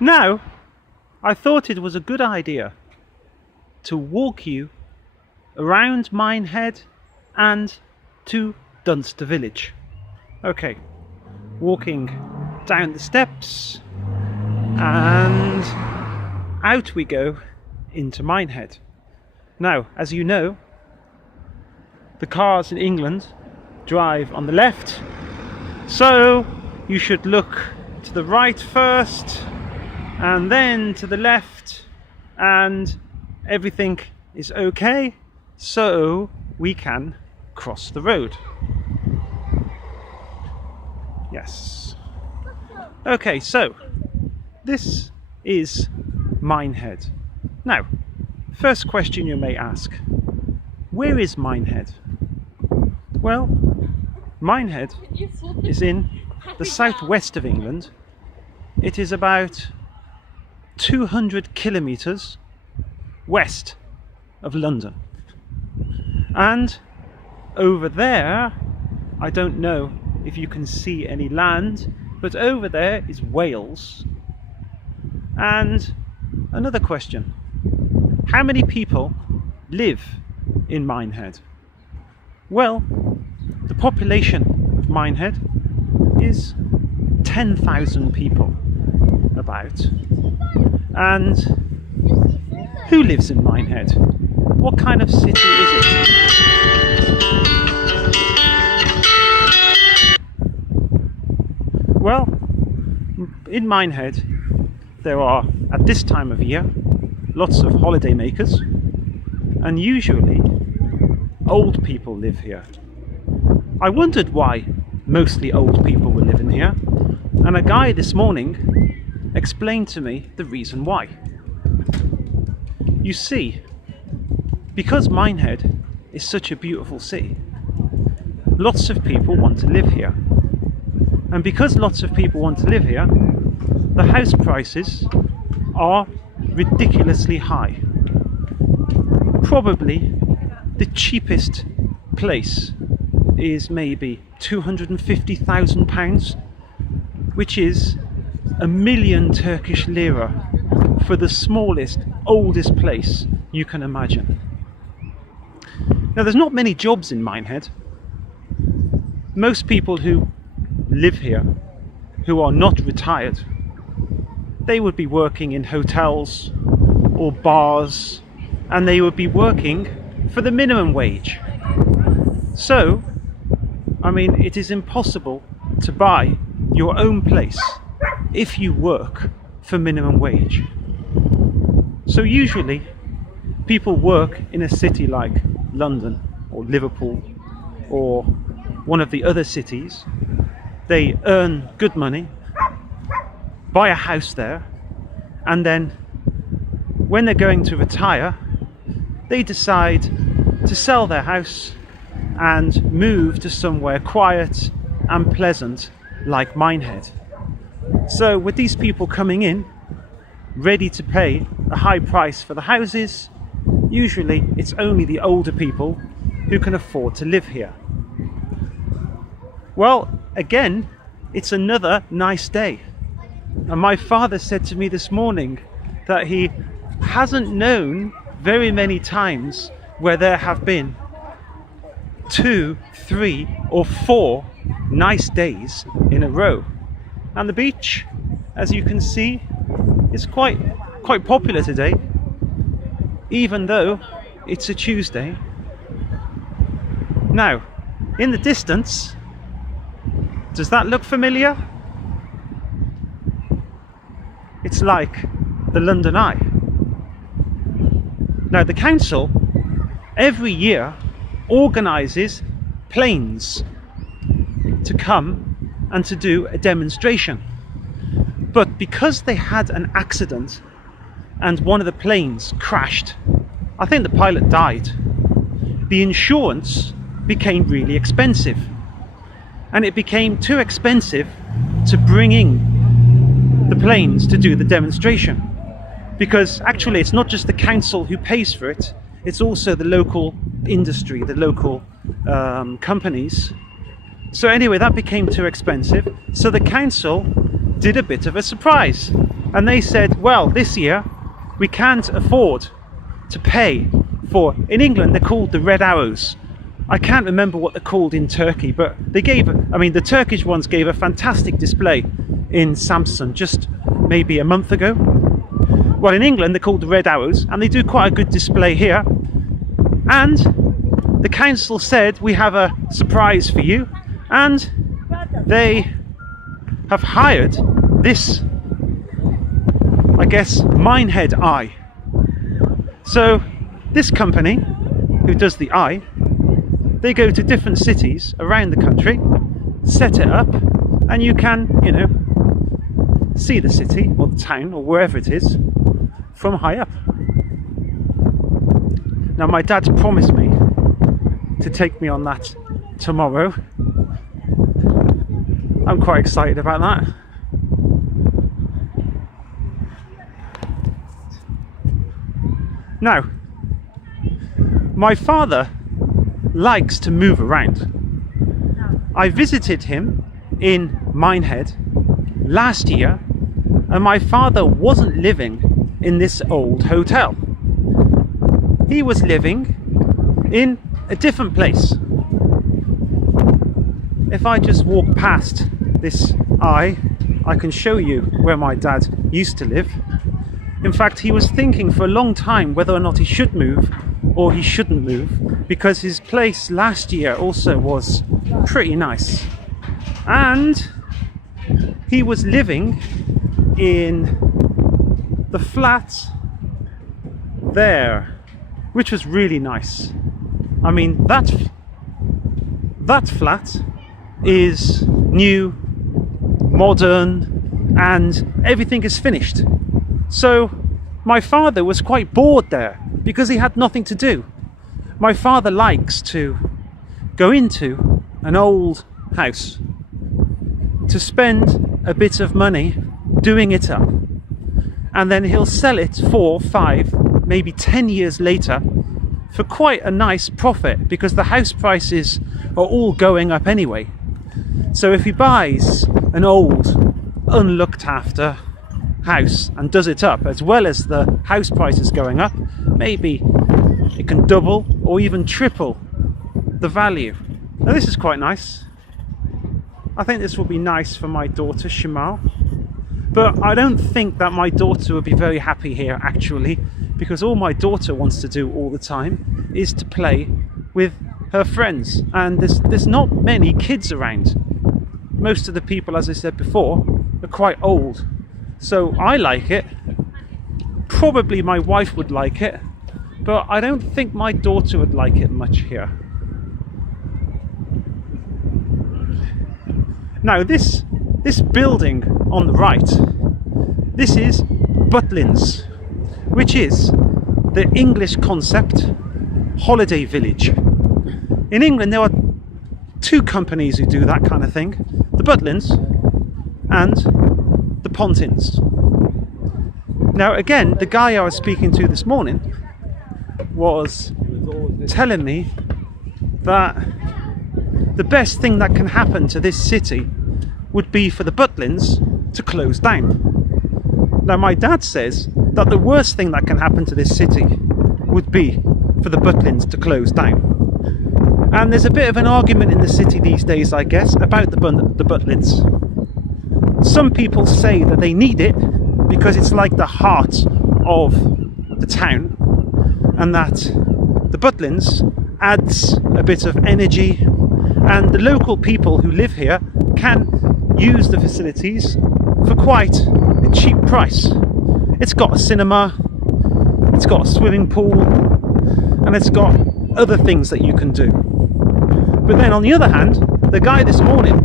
Now, I thought it was a good idea to walk you around Minehead and to Dunster village. Okay, walking down the steps and out we go into Minehead. Now, as you know, the cars in England drive on the left, so you should look to the right first and then to the left, and everything is okay, so we can cross the road. Yes. Okay, so this is Minehead. Now, first question you may ask, where is Minehead? Well, Minehead is in the southwest of England. It is about 200 kilometres west of London. And over there, I don't know if you can see any land, but over there is Wales. And another question, how many people live in Minehead? Well, the population of Minehead is 10,000 people, about. And who lives in Minehead? What kind of city is it? Well, in Minehead there are, at this time of year, lots of holiday makers, and usually old people live here. I wondered why mostly old people were living here, and a guy this morning explained to me the reason why. You see, because Minehead is such a beautiful city, lots of people want to live here. And because lots of people want to live here, the house prices are ridiculously high. Probably the cheapest place is maybe £250,000, which is £1,000,000 Turkish lira for the smallest, oldest place you can imagine. Now, there's not many jobs in Minehead. Most people who live here, who are not retired, they would be working in hotels or bars, and they would be working for the minimum wage. So, I mean, it is impossible to buy your own place if you work for minimum wage. So usually people work in a city like London or Liverpool or one of the other cities. They earn good money, buy a house there, and then when they're going to retire, they decide to sell their house and move to somewhere quiet and pleasant like Minehead. So with these people coming in, ready to pay a high price for the houses, usually it's only the older people who can afford to live here. Well, again, it's another nice day. And my father said to me this morning that he hasn't known very many times where there have been 2, 3 or 4 nice days in a row. And the beach, as you can see, is quite popular today, even though it's a Tuesday. Now, in the distance, does that look familiar? It's like the London Eye. Now, the council every year organises planes to come and to do a demonstration. But because they had an accident and one of the planes crashed, I think the pilot died, the insurance became really expensive. And it became too expensive to bring in the planes to do the demonstration. Because actually it's not just the council who pays for it, it's also the local industry, the local companies. So anyway, that became too expensive. So the council did a bit of a surprise. And they said, well, this year we can't afford to pay for, in England they're called the red arrows. I can't remember what they're called in Turkey, but they gave, I mean the Turkish ones gave a fantastic display in Samson just maybe a month ago. Well, in England they're called the red arrows, and they do quite a good display here. And the council said, we have a surprise for you, and they have hired this, I guess, Minehead eye. So this company who does the eye, they go to different cities around the country, set it up, and you can, you know, see the city or the town or wherever it is from high up. Now my dad's promised me to take me on that tomorrow. I'm quite excited about that. Now, my father likes to move around. I visited him in Minehead last year, and my father wasn't living in this old hotel. He was living in a different place. If I just walk past this eye, I can show you where my dad used to live. In fact, he was thinking for a long time whether or not he should move or he shouldn't move, because his place last year also was pretty nice. And he was living in the flat there, which was really nice. I mean, that flat is new, modern, and everything is finished. So my father was quite bored there because he had nothing to do. My father likes to go into an old house, to spend a bit of money doing it up, and then he'll sell it 4, 5, maybe 10 years later for quite a nice profit, because the house prices are all going up anyway. So if he buys an old, unlooked after house and does it up, as well as the house prices going up, maybe it can double or even triple the value. Now this is quite nice. I think this will be nice for my daughter Shamal, but I don't think that my daughter would be very happy here actually, because all my daughter wants to do all the time is to play with her friends, and there's not many kids around. Most of the people, as I said before, are quite old. So I like it, probably my wife would like it, but I don't think my daughter would like it much here. Now this building on the right, this is Butlins, which is the English concept holiday village. In England there are two companies who do that kind of thing, the Butlins and the Pontins. Now again, the guy I was speaking to this morning was telling me that the best thing that can happen to this city would be for the Butlins to close down. Now my dad says that the worst thing that can happen to this city would be for the Butlins to close down. And there's a bit of an argument in the city these days, I guess, about the Butlins. Some people say that they need it because it's like the heart of the town, and that the Butlins adds a bit of energy, and the local people who live here can use the facilities for quite a cheap price. It's got a cinema, it's got a swimming pool, and it's got other things that you can do. But then on the other hand, the guy this morning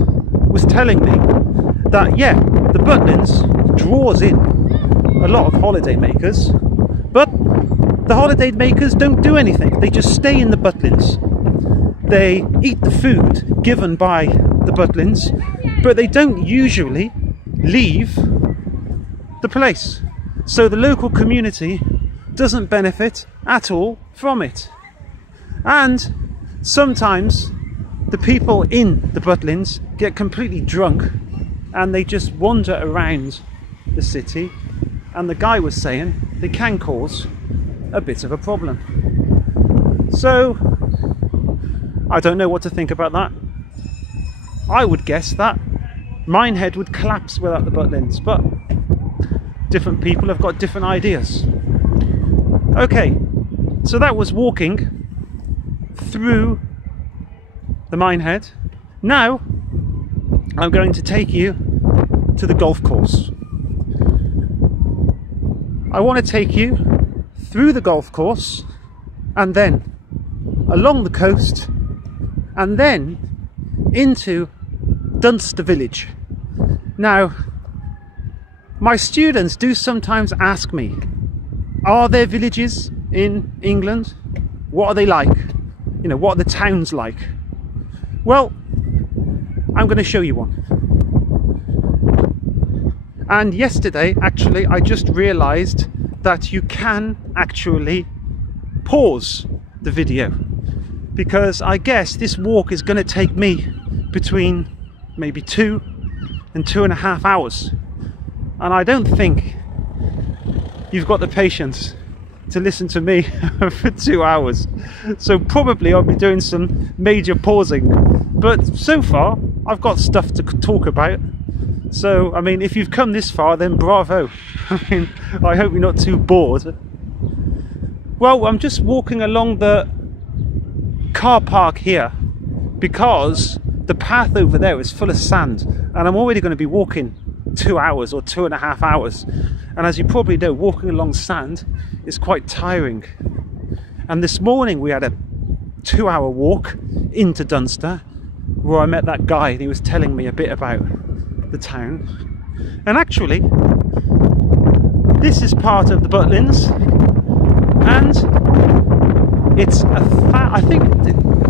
was telling me that yeah, the Butlins draws in a lot of holiday makers, but the holiday makers don't do anything. They just stay in the Butlins. They eat the food given by the Butlins, but they don't usually leave the place. So the local community doesn't benefit at all from it. And sometimes the people in the Butlins get completely drunk and they just wander around the city, and the guy was saying they can cause a bit of a problem. So I don't know what to think about that. I would guess that Minehead would collapse without the Butlins, but different people have got different ideas. Okay, so that was walking through the Minehead. Now I'm going to take you to the golf course. I want to take you through the golf course and then along the coast and then into Dunster village. Now, my students do sometimes ask me, are there villages in England? What are they like? You know, what are the towns like? Well, I'm going to show you one. And yesterday, actually, I just realized that you can actually pause the video, because I guess this walk is going to take me between maybe 2 and 2.5 hours, and I don't think you've got the patience to listen to me for 2 hours, so probably I'll be doing some major pausing, but so far I've got stuff to talk about. So I mean, if you've come this far, then bravo. I mean, I hope you're not too bored. Well, I'm just walking along the car park here because the path over there is full of sand, and I'm already going to be walking 2 hours or 2.5 hours, and as you probably know, walking along sand is quite tiring. And this morning we had a 2-hour walk into Dunster, where I met that guy and he was telling me a bit about the town. And actually, this is part of the Butlins, and it's I think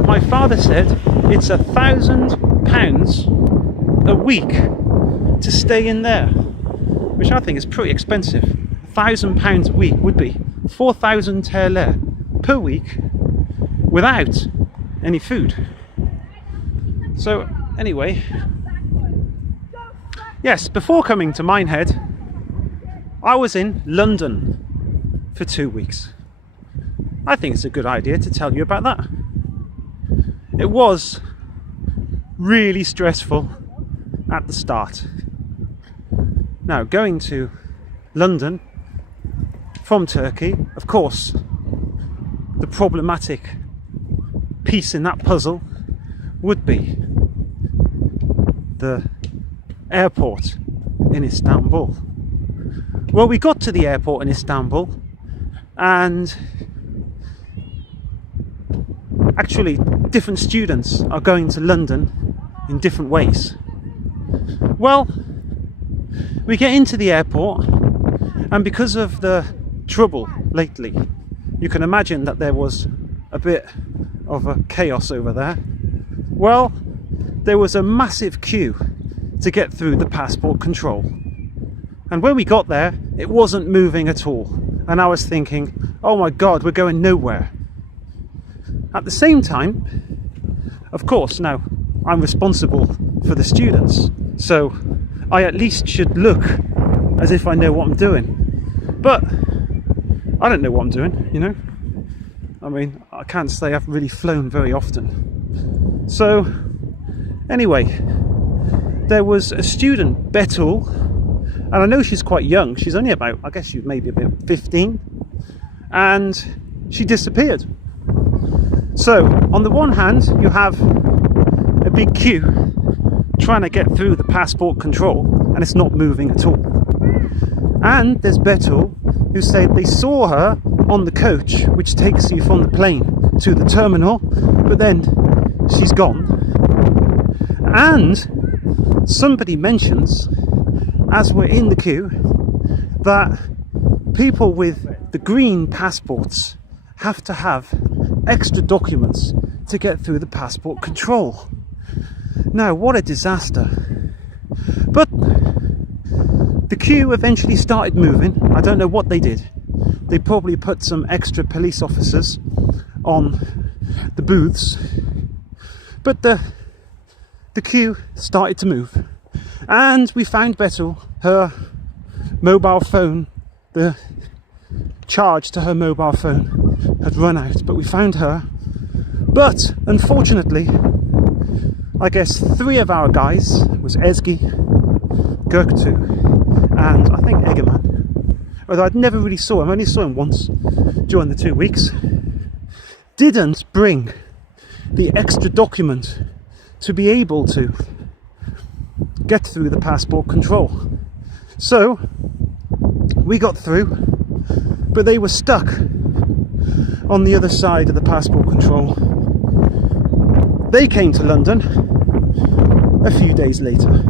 my father said it's £1,000 a week to stay in there, which I think is pretty expensive. £1,000 a week would be 4,000 TL per week without any food. So anyway, yes, before coming to Minehead, I was in London for 2 weeks. I think it's a good idea to tell you about that. It was really stressful at the start. Now, going to London from Turkey, of course, the problematic piece in that puzzle would be the airport in Istanbul. Well, we got to the airport in Istanbul, and actually different students are going to London in different ways. Well, we get into the airport, and because of the trouble lately, you can imagine that there was a bit of a chaos over there. Well, there was a massive queue to get through the passport control, and when we got there, it wasn't moving at all, and I was thinking, oh my god, we're going nowhere. At the same time, of course, now I'm responsible for the students, so I at least should look as if I know what I'm doing, but I don't know what I'm doing, you know. I mean, I can't say I've really flown very often. So anyway, there was a student, Betul, and I know she's quite young. She's only about, I guess she's maybe about 15, and she disappeared. So on the one hand, you have a big queue trying to get through the passport control, and it's not moving at all. And there's Betul, who said they saw her on the coach which takes you from the plane to the terminal, but then she's gone. And somebody mentions, as we're in the queue, that people with the green passports have to have extra documents to get through the passport control. Now, what a disaster. But the queue eventually started moving. I don't know what they did. They probably put some extra police officers on the booths. But the queue started to move. And we found Betel, her mobile phone, the charge to her mobile phone had run out, but we found her. But unfortunately, I guess 3 of our guys, was Ezgi, Göktuğ, and I think Egeman, although I'd never really saw him, I only saw him once during the 2 weeks, didn't bring the extra document to be able to get through the passport control. So we got through, but they were stuck on the other side of the passport control. They came to London a few days later.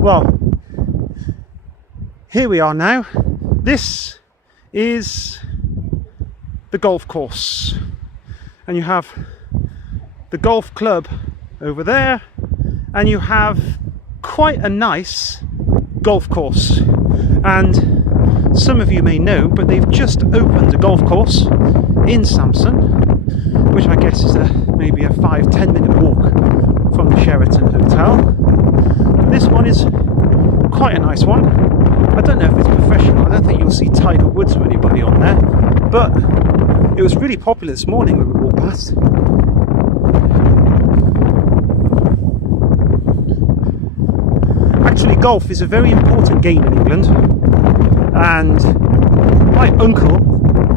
Well, here we are now. This is the golf course, and you have the golf club over there, and you have quite a nice golf course. And some of you may know, but they've just opened a golf course in Samson, which I guess is maybe a 5-10 minute walk from the Sheraton Hotel. This one is quite a nice one. I don't know if it's professional. I don't think you'll see Tiger Woods or anybody on there, but it was really popular this morning when we walked past. Actually, golf is a very important game in England, and my uncle,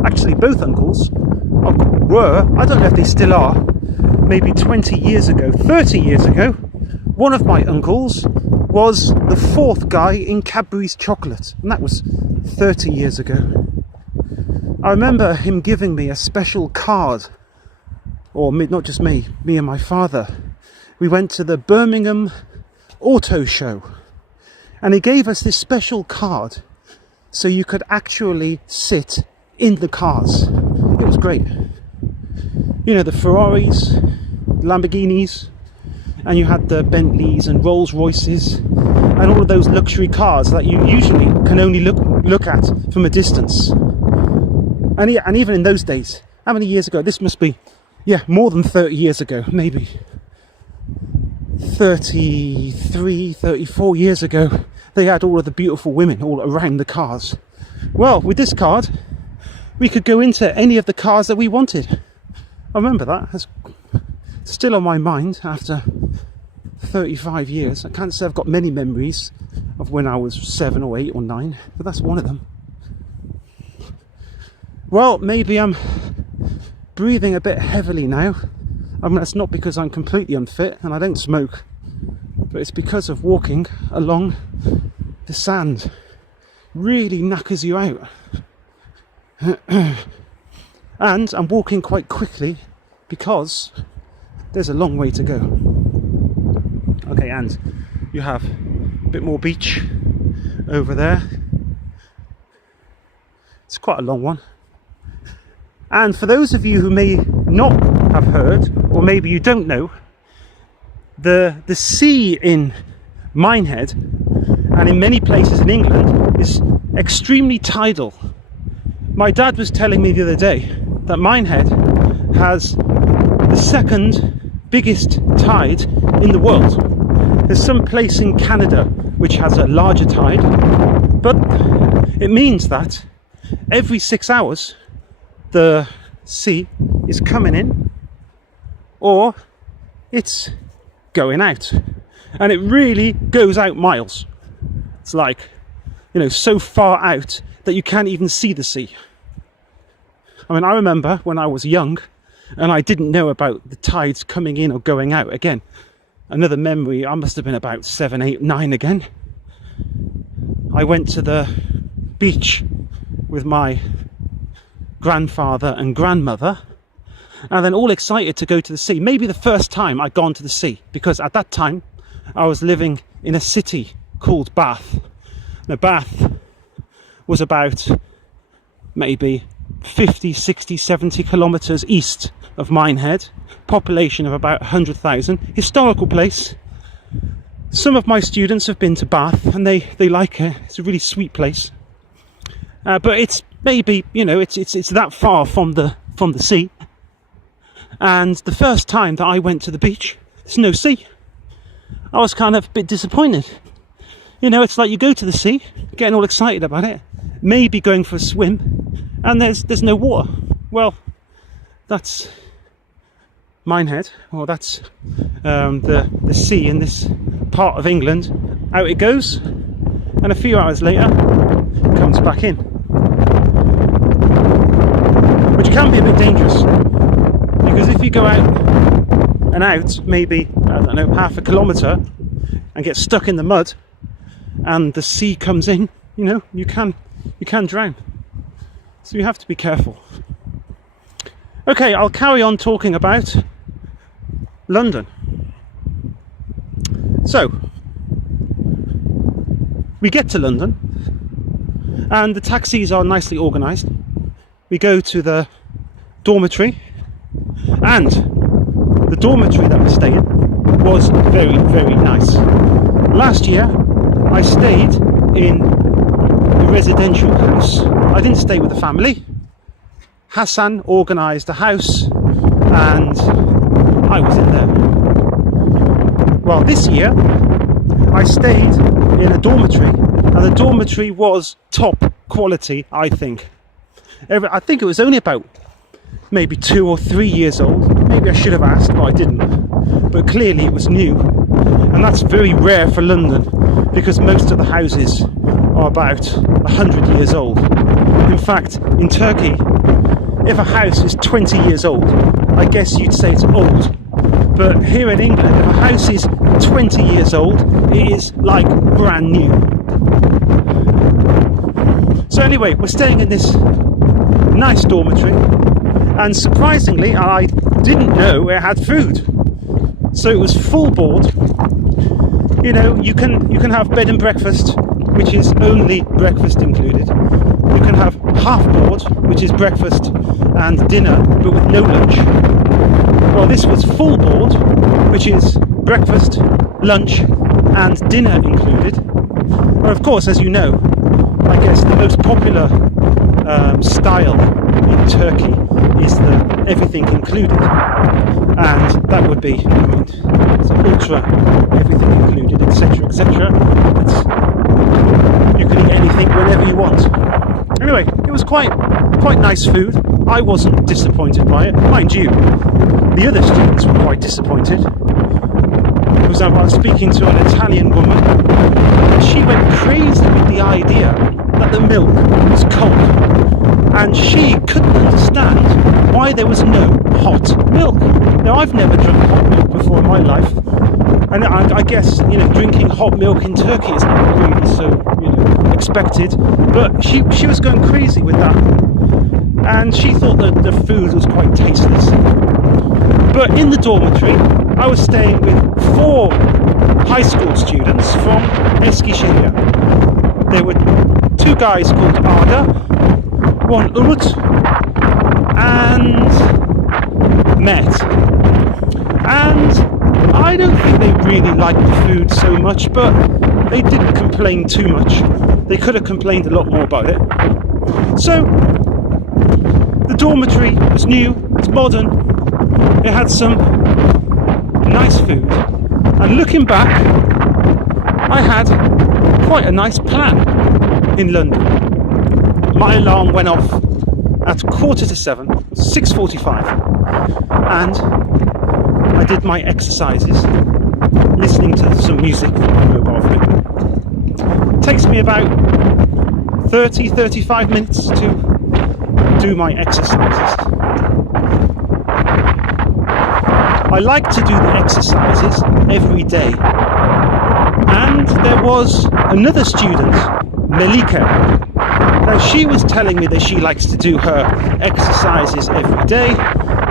actually both uncles, were, I don't know if they still are, maybe 20 years ago, 30 years ago, one of my uncles was the 4th guy in Cadbury's chocolate, and that was 30 years ago. I remember him giving me a special card, or not just me and my father. We went to the Birmingham Auto Show, and he gave us this special card so you could actually sit in the cars. It was great. You know, the Ferraris, Lamborghinis, and you had the Bentleys and Rolls Royces and all of those luxury cars that you usually can only look at from a distance. And even in those days, how many years ago? This must be, more than 30 years ago, maybe 33, 34 years ago, they had all of the beautiful women all around the cars. Well, with this card, we could go into any of the cars that we wanted. I remember that. That's still on my mind after 35 years. I can't say I've got many memories of when I was 7 or 8 or 9, but that's one of them. Well, maybe I'm breathing a bit heavily now. I mean, that's not because I'm completely unfit and I don't smoke, but it's because of walking along the sand. Really knackers you out. And I'm walking quite quickly because there's a long way to go. Okay, and you have a bit more beach over there. It's quite a long one. And for those of you who may not have heard, or maybe you don't know, the sea in Minehead and in many places in England is extremely tidal. My dad was telling me the other day that Minehead has the 2nd biggest tide in the world. There's some place in Canada which has a larger tide, but it means that every 6 hours the sea is coming in or it's going out, and it really goes out miles. It's like, so far out that you can't even see the sea. I mean, I remember when I was young and I didn't know about the tides coming in or going out. Again, another memory, I must have been about 7, 8, 9 again. I went to the beach with my grandfather and grandmother, and then all excited to go to the sea. Maybe the first time I'd gone to the sea, because at that time I was living in a city called Bath. Now, Bath was about maybe 50, 60, 70 kilometres east of Minehead, population of about 100,000, historical place. Some of my students have been to Bath and they like it. It's a really sweet place, but it's maybe, it's that far from the sea, And the first time that I went to the beach, there's no sea. I was kind of a bit disappointed. You know, it's like you go to the sea, getting all excited about it, maybe going for a swim, and there's no water. Well, that's Minehead, or that's the sea in this part of England. Out it goes, and a few hours later, it comes back in. Which can be a bit dangerous, because if you go out and out, maybe, I don't know, half a kilometre, and get stuck in the mud, and the sea comes in, you know, you can drown. So you have to be careful. Okay, I'll carry on talking about London. So, we get to London, and the taxis are nicely organised. We go to the dormitory, and the dormitory that we stay in was very, very nice. Last year, I stayed in a residential house. I didn't stay with the family. Hassan organised a house, and I was in there. Well, this year, I stayed in a dormitory, and the dormitory was top quality, I think. I think it was only about maybe 2 or 3 years old. Maybe I should have asked, but I didn't. But clearly it was new, and that's very rare for London, because most of the houses are about 100 years old. In fact, in Turkey, if a house is 20 years old, I guess you'd say it's old. But here in England, if a house is 20 years old, it is like brand new. So anyway, we're staying in this nice dormitory, and surprisingly, I didn't know it had food. So it was full board. You know, you can have bed and breakfast, which is only breakfast included. You can have half board, which is breakfast and dinner, but with no lunch. Well, this was full board, which is breakfast, lunch, and dinner included. And of course, as you know, I guess the most popular style in Turkey is the everything included, and that would be, I mean, it's ultra everything included, etc., etc. You can eat anything whenever you want. Anyway, it was quite nice food. I wasn't disappointed by it, mind you. The other students were quite disappointed. For example, I was speaking to an Italian woman, and she went crazy with the idea that the milk was cold, and she couldn't understand why there was no hot milk. Now, I've never drunk hot milk before in my life, and I guess, you know, drinking hot milk in Turkey is not really so, you know, expected, but she was going crazy with that, and she thought that the food was quite tasteless. But in the dormitory, I was staying with 4 high school students from Eskişehir. There were 2 guys called Arda, one Umut, and Met. And I don't think they really liked the food so much, but they didn't complain too much. They could have complained a lot more about it. So, the dormitory was new, it's modern, it had some nice food, and looking back, I had quite a nice plan in London. My alarm went off at 7:15, 6:45, and I did my exercises, listening to some music on my mobile phone. It takes me about 30-35 minutes to do my exercises. I like to do the exercises every day. And there was another student, Melika. Now, she was telling me that she likes to do her exercises every day,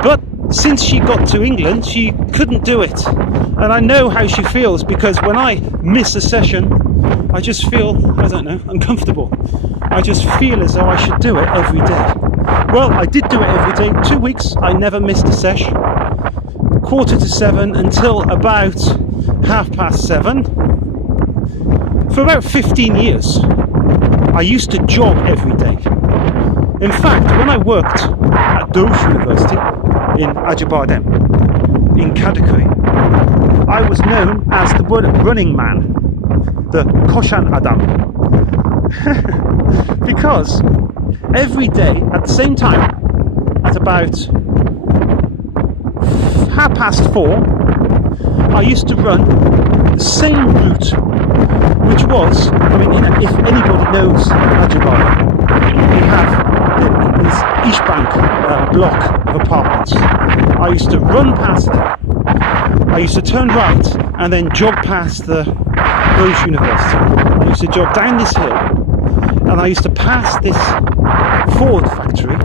but since she got to England, she couldn't do it. And I know how she feels, because when I miss a session, I just feel, I don't know, uncomfortable. I just feel as though I should do it every day. Well, I did do it every day. 2 weeks, I never missed a sesh. 6:45 until about 7:30. For about 15 years, I used to jog every day. In fact, when I worked at Dunster University in Acıbadem, in Kadıköy, I was known as the running man, the koşan adam, because every day at the same time, at about 4:30, I used to run the same route, which was, if anybody knows Acıbadem, we have this İşbank block of apartments. I used to run past there. I used to turn right and then jog past the Boğaziçi University. I used to jog down this hill and I used to pass this Ford factory,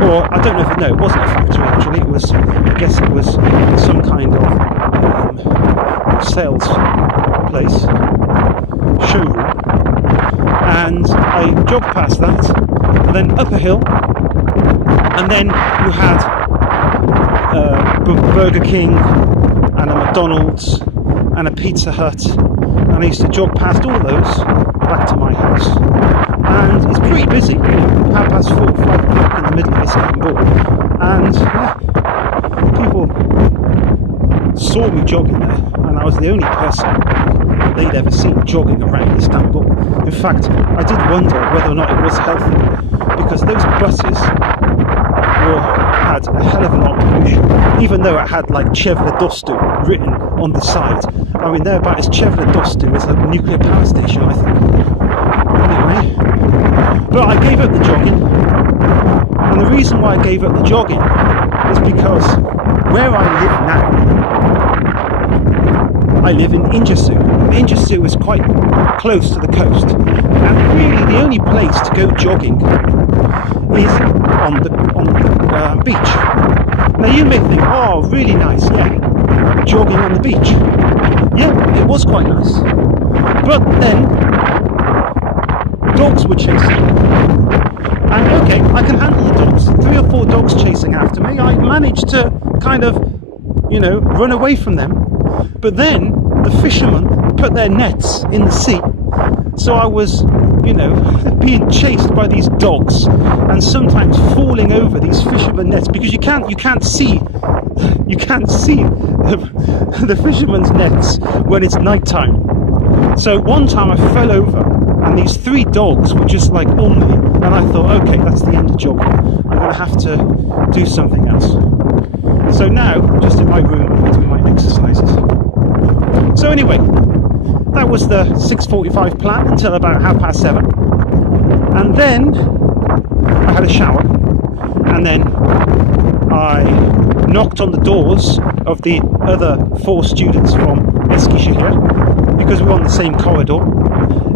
or I don't know if it wasn't a factory actually, I guess it was some kind of sales place, showroom, and I jogged past that and then up a hill, and then you had Burger King and a McDonald's and a Pizza Hut, and I used to jog past all those back to my house. And it's pretty busy, 4:30, 5 o'clock in the middle of Istanbul, and people saw me jogging there, and I was the only person they'd ever seen jogging around Istanbul. In fact, I did wonder whether or not it was healthy, because those buses had a hell of a lot of pollution, even though it had like Çevre Dostu written on the side. They're about as Çevre Dostu as a nuclear power station, I think. Anyway, but I gave up the jogging, and the reason why I gave up the jogging is because where I live now, I live in İncesu. İncesu is quite close to the coast, and really the only place to go jogging is on the beach. Now you may think, oh, really nice, yeah, jogging on the beach. Yeah, it was quite nice. But then dogs were chasing me. And okay, I can handle the dogs. 3 or 4 dogs chasing after me. I managed to kind of, run away from them. But then the fishermen put their nets in the sea. So I was, being chased by these dogs and sometimes falling over these fishermen nets, because you can't see the fishermen's nets when it's night time. So one time I fell over and these 3 dogs were just like on me, and I thought, okay, that's the end of jogging. I'm going to have to do something else. So now I'm just in my room doing my exercises. So anyway, that was the 6:45 plan until about 7:30, and then I had a shower, and then I knocked on the doors of the other 4 students from Eskişehir, because we were on the same corridor,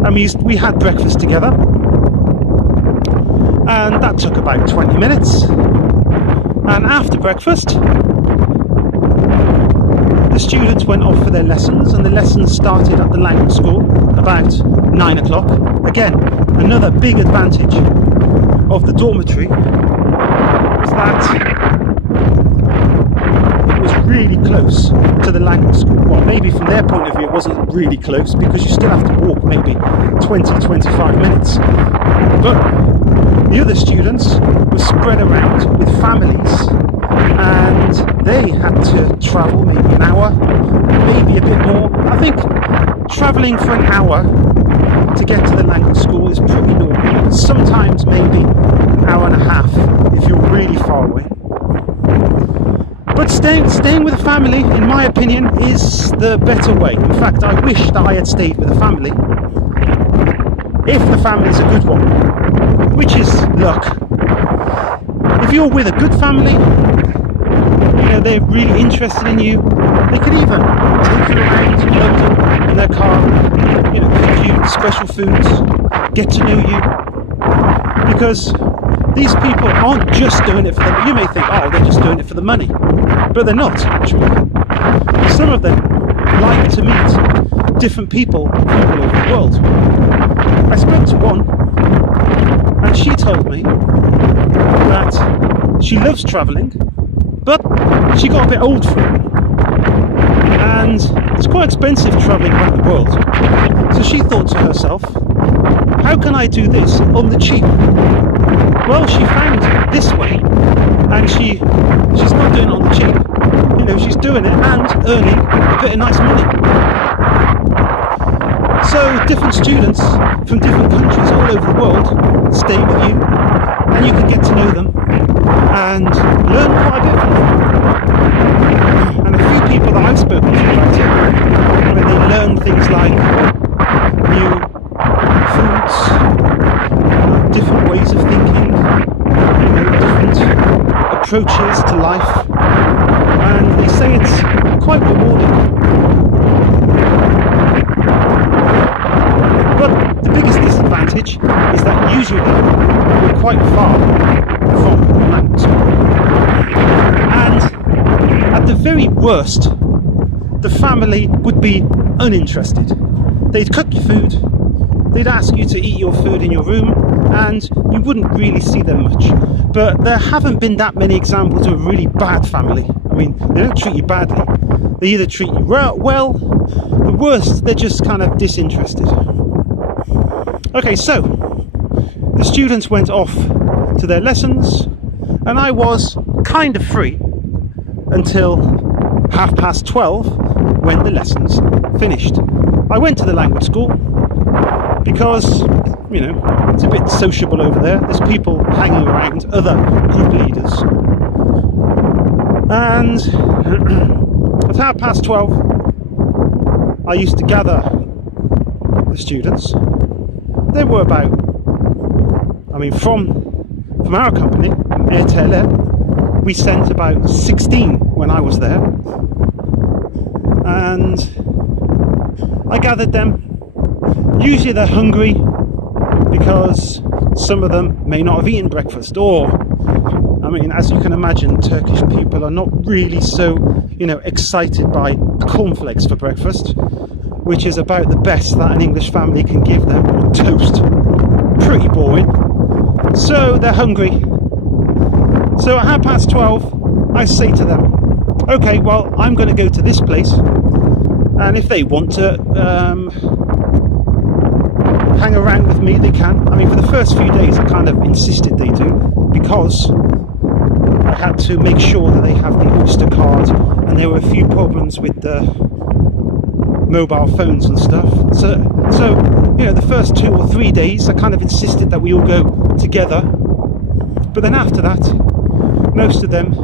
and we had breakfast together, and that took about 20 minutes, and after breakfast the students went off for their lessons, and the lessons started at the language school about 9 o'clock. Again, another big advantage of the dormitory was that it was really close to the language school. Well, maybe from their point of view it wasn't really close, because you still have to walk maybe 20-25 minutes. But the other students were spread around with families, and they had to travel maybe an hour, maybe a bit more. I think travelling for an hour to get to the language school is pretty normal. Sometimes maybe an hour and a half if you're really far away. But staying with a family, in my opinion, is the better way. In fact, I wish that I had stayed with a family, if the family's a good one, which is luck. If you're with a good family, they're really interested in you, they could even take you around London in their car, cook you special foods, get to know you, because these people aren't just doing it for them. You may think, oh, they're just doing it for the money, but they're not actually. Some of them like to meet different people from all over the world. I spoke to one, and she told me that she loves travelling, but she got a bit old for it, and it's quite expensive travelling around the world. So she thought to herself, how can I do this on the cheap? Well, she found this way, and she's not doing it on the cheap. You know, she's doing it and earning a bit of nice money. So different students from different countries all over the world stay with you, and you can get to know them and learn quite a bit from them. And a few people that I've spoken to about it, when they learn things like new foods, different ways of thinking, you know, different approaches to life, and they say it's quite rewarding. But the biggest disadvantage is that usually we're quite far from the language school. And at the very worst, the family would be uninterested. They'd cook your food, they'd ask you to eat your food in your room, and you wouldn't really see them much. But there haven't been that many examples of a really bad family. I mean, they don't treat you badly. They either treat you well, the worst, they're just kind of disinterested. Okay, so the students went off to their lessons, and I was kind of free until 12:30 when the lessons finished. I went to the language school because, you know, it's a bit sociable over there. There's people hanging around, other group leaders. And at 12:30, I used to gather the students. There were about, from our company, Airtel, we sent about 16 when I was there. And I gathered them. Usually they're hungry because some of them may not have eaten breakfast, or, I mean, as you can imagine, Turkish people are not really so, you know, excited by cornflakes for breakfast, which is about the best that an English family can give them, or toast. Pretty boring. So they're hungry. So at 12:30, I say to them, okay, well, I'm going to go to this place, and if they want to hang around with me, they can. I mean, for the first few days I kind of insisted they do, because I had to make sure that they have the Oyster card, and there were a few problems with the mobile phones and stuff. So you know, the first 2 or 3 days I kind of insisted that we all go together. But then after that, most of them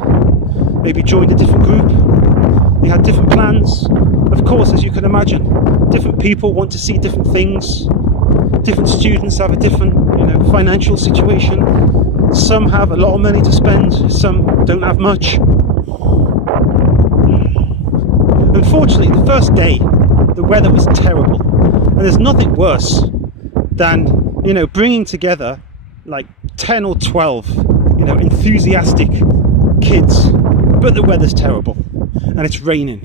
maybe joined a different group. They had different plans. Of course, as you can imagine, different people want to see different things. Different students have a different, you know, financial situation. Some have a lot of money to spend, some don't have much. Unfortunately, the first day, the weather was terrible. And there's nothing worse than, you know, bringing together like 10 or 12, you know, enthusiastic kids, but the weather's terrible and it's raining.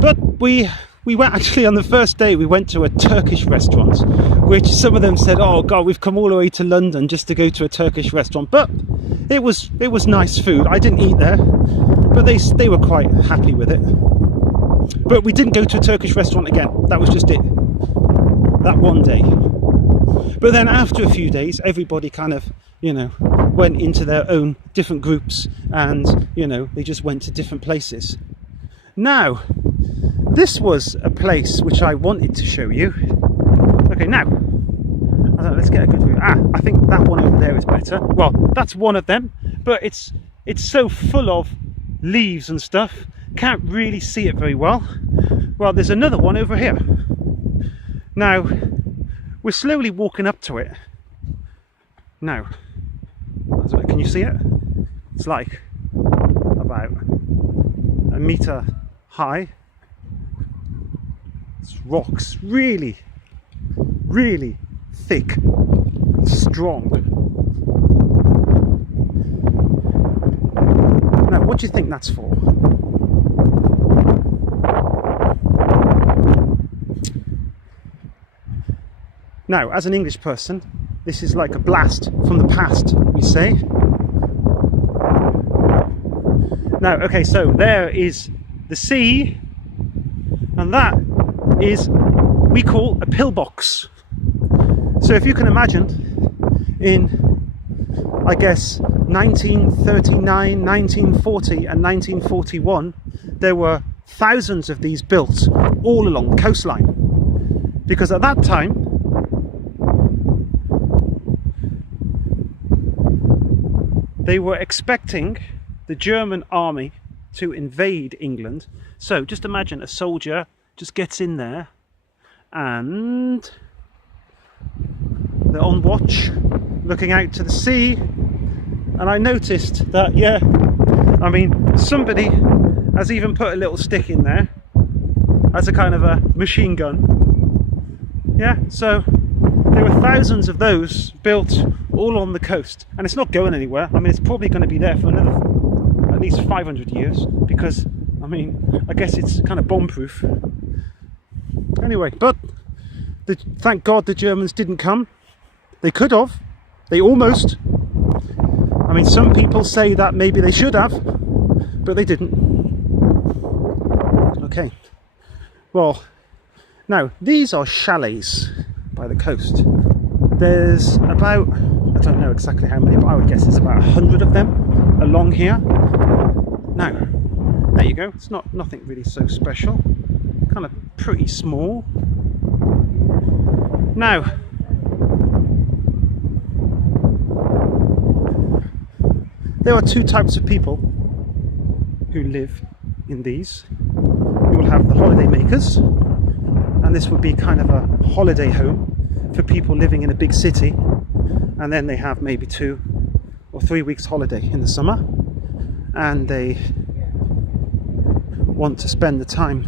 But we went, actually on the first day, we went to a Turkish restaurant, which some of them said, oh God, we've come all the way to London just to go to a Turkish restaurant. But it was nice food. I didn't eat there, but they were quite happy with it. But we didn't go to a Turkish restaurant again. That was just it. That one day. But then after a few days, everybody kind of, you know, went into their own different groups, and, you know, they just went to different places. Now, this was a place which I wanted to show you. Okay, now, let's get a good view. I think that one over there is better. Well, that's one of them, but it's so full of leaves and stuff, can't really see it very well. Well, there's another one over here. Now, we're slowly walking up to it. Now, can you see it? It's like about a metre high. It's rocks, really, really thick and strong. Now, what do you think that's for? Now, as an English person, this is like a blast from the past, we say. Now, okay, so there is the sea, and that is, we call a pillbox. So if you can imagine, in I guess, 1939, 1940 and 1941, there were thousands of these built all along the coastline. Because at that time, they were expecting the German army to invade England. So just imagine a soldier just gets in there and they're on watch, looking out to the sea. And I noticed that, yeah, I mean, somebody has even put a little stick in there as a kind of a machine gun. Yeah, so there were thousands of those built all on the coast, and it's not going anywhere. I mean, it's probably going to be there for another at least 500 years, because, I mean, I guess it's kind of bomb-proof. Anyway, but thank God the Germans didn't come. They could have. They almost. I mean, some people say that maybe they should have, but they didn't. Okay. Well, now, these are chalets by the coast. There's about, I don't know exactly how many, but I would guess it's about 100 of them along here. Now, there you go. It's nothing really so special. Kind of pretty small. Now, there are two types of people who live in these. You will have the holiday makers, and this would be kind of a holiday home for people living in a big city, and then they have maybe 2 or 3 weeks holiday in the summer, and they want to spend the time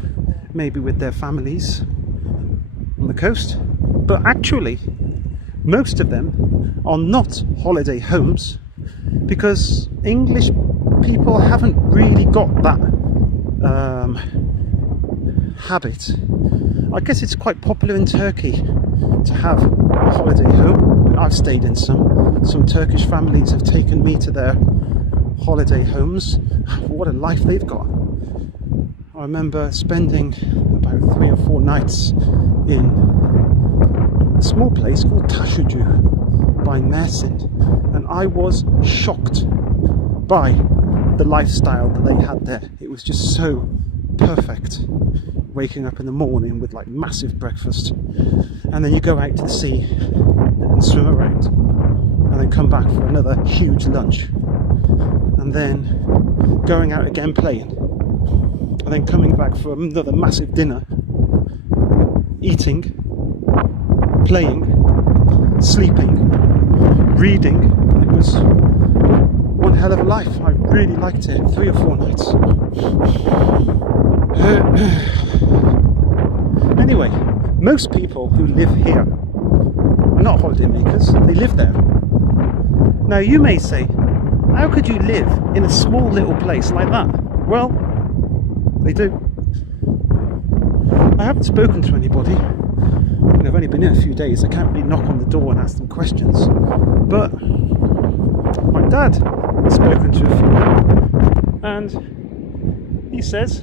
maybe with their families on the coast. But actually, most of them are not holiday homes, because English people haven't really got that habit. I guess it's quite popular in Turkey to have a holiday home. I've stayed in some Turkish families have taken me to their holiday homes. What a life they've got. I remember spending about 3 or 4 nights in a small place called Taşucu by Mersin, and I was shocked by the lifestyle that they had there. It was just so perfect. Waking up in the morning with like massive breakfast, and then you go out to the sea and swim around, and then come back for another huge lunch, and then going out again playing, and then coming back for another massive dinner, eating, playing, sleeping, reading. It was one hell of a life. I really liked it. 3 or 4 nights. Anyway, most people who live here are not holiday makers. They live there. Now you may say, how could you live in a small little place like that? Well, they do. I haven't spoken to anybody. I've only been in a few days. I can't really knock on the door and ask them questions. But my dad has spoken to a few, and he says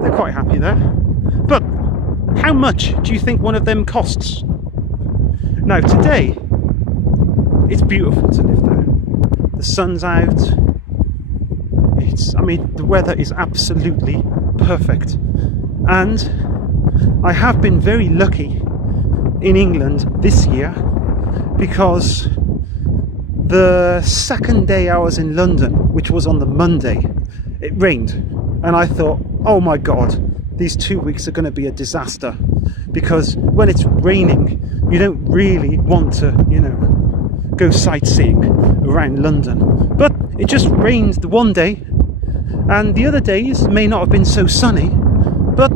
they're quite happy there. But how much do you think one of them costs? Now today, it's beautiful to live there. The sun's out. I mean, the weather is absolutely perfect. And I have been very lucky in England this year, because the second day I was in London, which was on the Monday, it rained. And I thought, oh my God, these 2 weeks are going to be a disaster, because when it's raining, you don't really want to, go sightseeing around London. But it just rained the one day, and the other days may not have been so sunny, but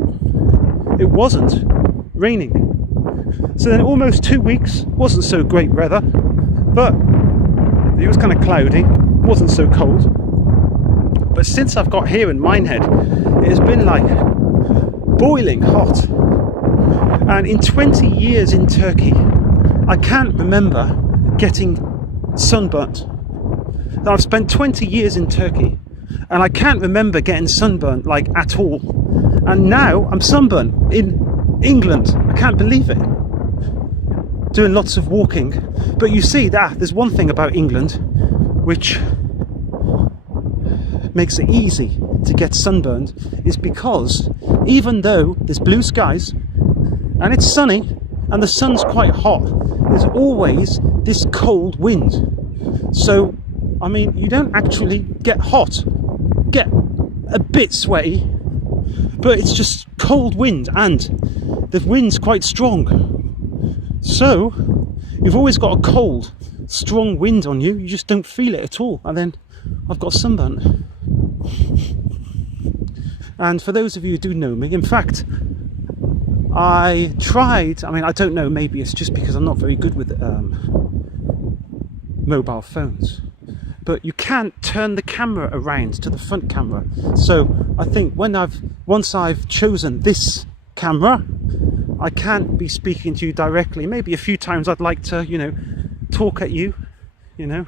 it wasn't raining. So then almost 2 weeks wasn't so great weather, but it was kind of cloudy, wasn't so cold. But since I've got here in Minehead, it has been like boiling hot. And in 20 years in Turkey, I can't remember getting sunburnt. Now, I've spent 20 years in Turkey, and I can't remember getting sunburnt like at all. And now I'm sunburnt in England. I can't believe it. doing lots of walking. But you see that there's one thing about England which makes it easy to get sunburned, is because even though there's blue skies and it's sunny and the sun's quite hot, there's always this cold wind. So I mean, you don't actually get hot, get a bit sweaty, but it's just cold wind, and the wind's quite strong. So you've always got a cold, strong wind on you. You just don't feel it at all. And then I've got sunburn. And for those of you who do know me, in fact, I tried, I mean, I don't know, maybe it's just because I'm not very good with mobile phones, but you can't turn the camera around to the front camera. So I think once I've chosen this camera, I can't be speaking to you directly. Maybe a few times I'd like to, you know, talk at you, you know,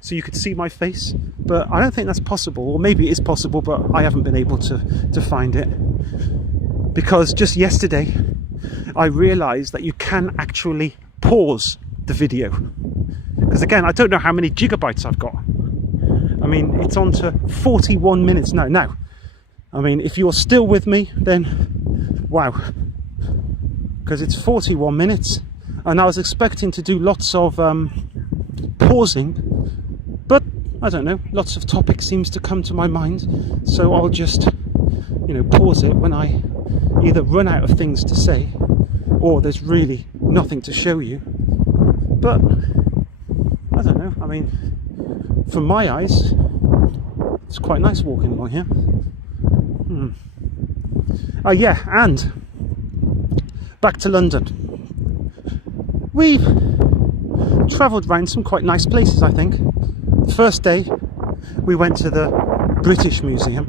so you could see my face, but I don't think that's possible. Or maybe it is possible, but I haven't been able to find it, because just yesterday I realized that you can actually pause the video, because again, I don't know how many gigabytes I've got. I mean, it's on to 41 minutes now. I mean, if you're still with me, then wow, because it's 41 minutes, and I was expecting to do lots of pausing, but I don't know, lots of topics seems to come to my mind, so I'll just, you know, pause it when I either run out of things to say or there's really nothing to show you. But I don't know, I mean, from my eyes, it's quite nice walking along here. Oh yeah, and back to London. We've travelled around some quite nice places, I think. The first day we went to the British Museum.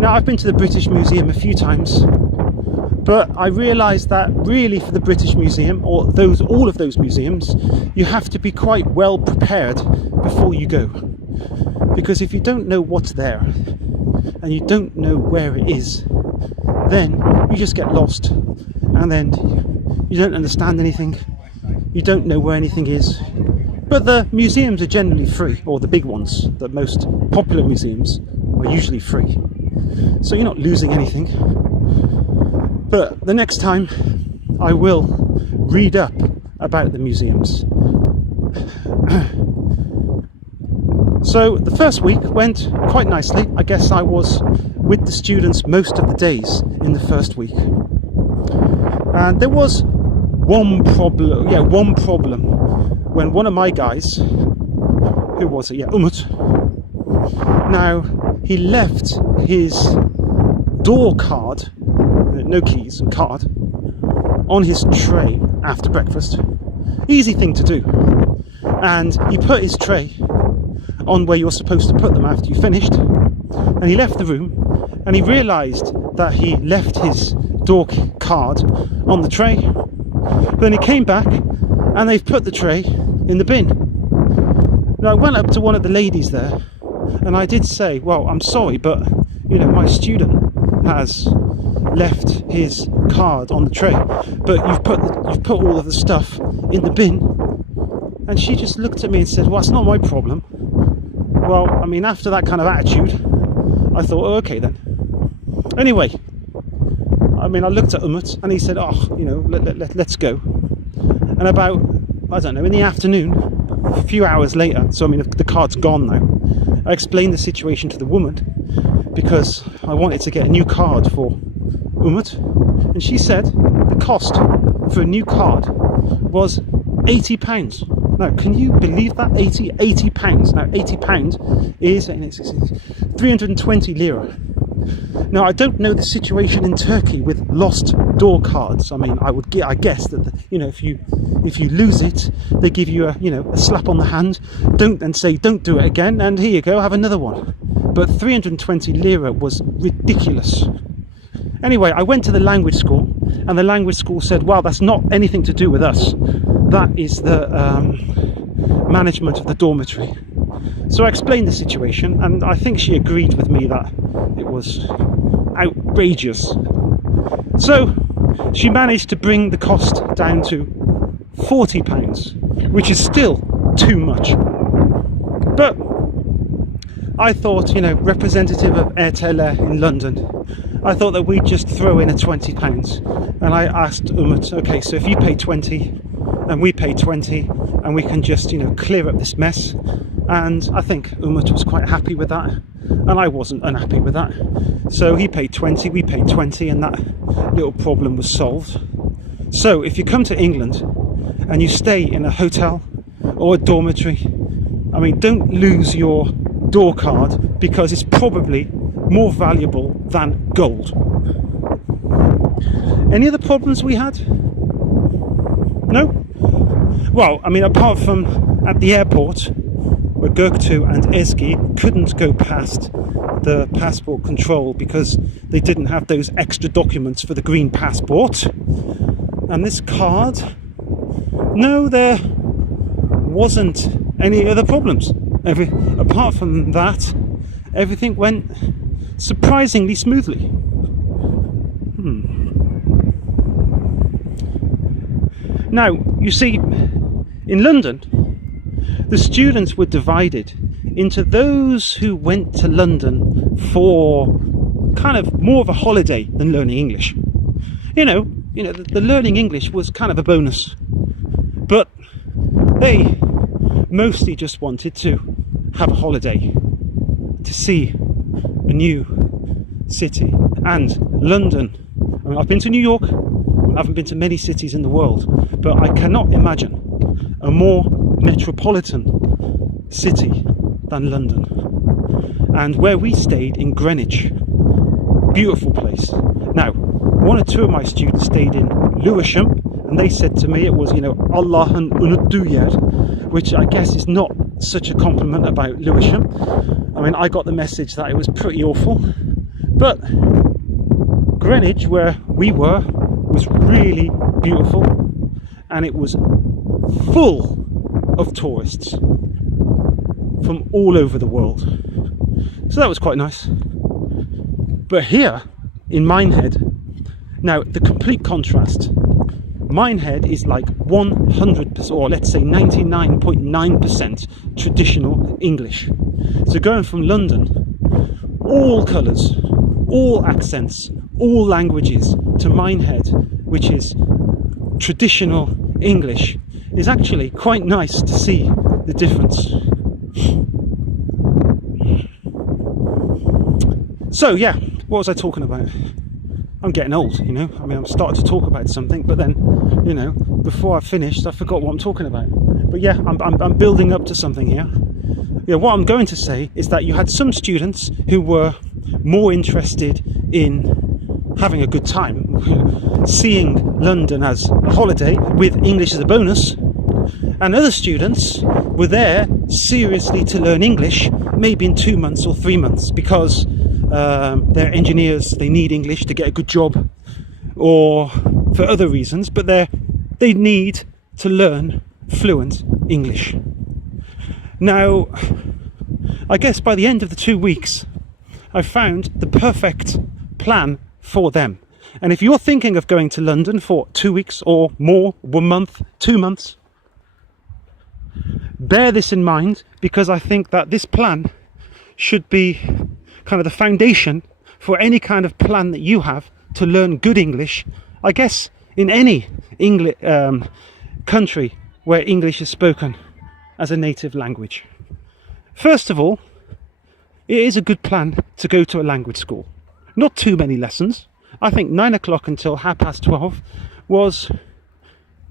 Now, I've been to the British Museum a few times, but I realised that really for the British Museum, or all of those museums, you have to be quite well prepared before you go. Because if you don't know what's there and you don't know where it is, then you just get lost, and then you don't understand anything, you don't know where anything is. But the museums are generally free, or the big ones, the most popular museums are usually free, so you're not losing anything. But the next time I will read up about the museums. So the first week went quite nicely. I guess I was with the students most of the days in the first week, and there was one problem when one of my guys, who was it? Yeah, Umut. Now, he left his door card, no keys, card, on his tray after breakfast. Easy thing to do. And he put his tray on where you're supposed to put them after you finished. And he left the room, and he realised that he left his door card on the tray. Then he came back, and they've put the tray in the bin. Now, I went up to one of the ladies there, and I did say, well, I'm sorry, but you know, my student has left his card on the tray, but you've put all of the stuff in the bin. And she just looked at me and said, well, it's not my problem. Well, I mean, after that kind of attitude, I thought, oh, okay then. Anyway, I mean, I looked at Umut, and he said, oh, you know, let's go. And about, I don't know, in the afternoon, a few hours later, so I mean, the card's gone now, I explained the situation to the woman, because I wanted to get a new card for Umut, and she said the cost for a new card was £80. Now, can you believe that? £80. Now, £80 is 320 lira. Now, I don't know the situation in Turkey with lost door cards. I mean, I guess that you know, if you lose it, they give you a slap on the hand, and say don't do it again, and here you go, have another one. But 320 lira was ridiculous. Anyway, I went to the language school, and the language school said, well, that's not anything to do with us. That is the management of the dormitory. So I explained the situation, and I think she agreed with me that it was outrageous. So she managed to bring the cost down to £40, which is still too much. But I thought, you know, representative of Airtel in London, I thought that we'd just throw in a £20. And I asked Umut, okay, so if you pay 20 and we pay 20 and we can just, you know, clear up this mess. And I think Umut was quite happy with that, and I wasn't unhappy with that. So he paid 20, we paid 20, and that little problem was solved. So if you come to England and you stay in a hotel or a dormitory, I mean, don't lose your door card, because it's probably more valuable than gold. Any other problems we had? No? Well, I mean, apart from at the airport, where Göktuğ and Ezgi couldn't go past the passport control because they didn't have those extra documents for the green passport. And this card, no, there wasn't any other problems. Apart from that, everything went surprisingly smoothly. Now, you see, in London, the students were divided into those who went to London for kind of more of a holiday than learning English. You know, the learning English was kind of a bonus, but they mostly just wanted to have a holiday, to see a new city. And London, I mean, I've been to New York, I haven't been to many cities in the world, but I cannot imagine a more metropolitan city than London. And where we stayed in Greenwich, beautiful place. Now, one or two of my students stayed in Lewisham, and they said to me it was, you know, Allah'ın unuttuğu yer, which I guess is not such a compliment about Lewisham. I mean, I got the message that it was pretty awful, but Greenwich, where we were, was really beautiful, and it was full of tourists from all over the world. So that was quite nice. But here in Minehead, now the complete contrast. Minehead is like 100%, or let's say 99.9% traditional English. So going from London, all colours, all accents, all languages, to Minehead, which is traditional English, is actually quite nice to see the difference. So yeah, what was I talking about? I'm getting old, you know. I mean, I'm starting to talk about something, but then, you know, before I finished, I forgot what I'm talking about. But yeah, I'm building up to something here. Yeah, what I'm going to say is that you had some students who were more interested in having a good time, seeing London as a holiday with English as a bonus, and other students were there seriously to learn English, maybe in 2 months or 3 months, because they're engineers, they need English to get a good job, or for other reasons, but they need to learn fluent English. Now, I guess by the end of the 2 weeks, I found the perfect plan for them. And if you're thinking of going to London for 2 weeks or more, 1 month, 2 months, bear this in mind, because I think that this plan should be kind of the foundation for any kind of plan that you have to learn good English, I guess, in any country where English is spoken as a native language. First of all, it is a good plan to go to a language school. Not too many lessons. I think 9 o'clock until 12:30 was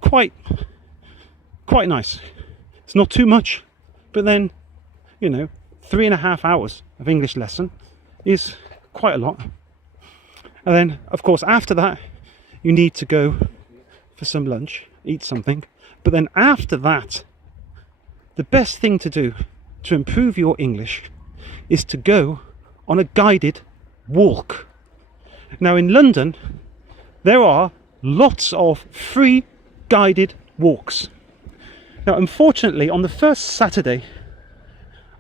quite nice. It's not too much, but then, you know, 3.5 hours of English lesson is quite a lot. And then, of course, after that, you need to go for some lunch, eat something. But then after that, the best thing to do to improve your English is to go on a guided walk. Now in London, there are lots of free guided walks. Now unfortunately, on the first Saturday,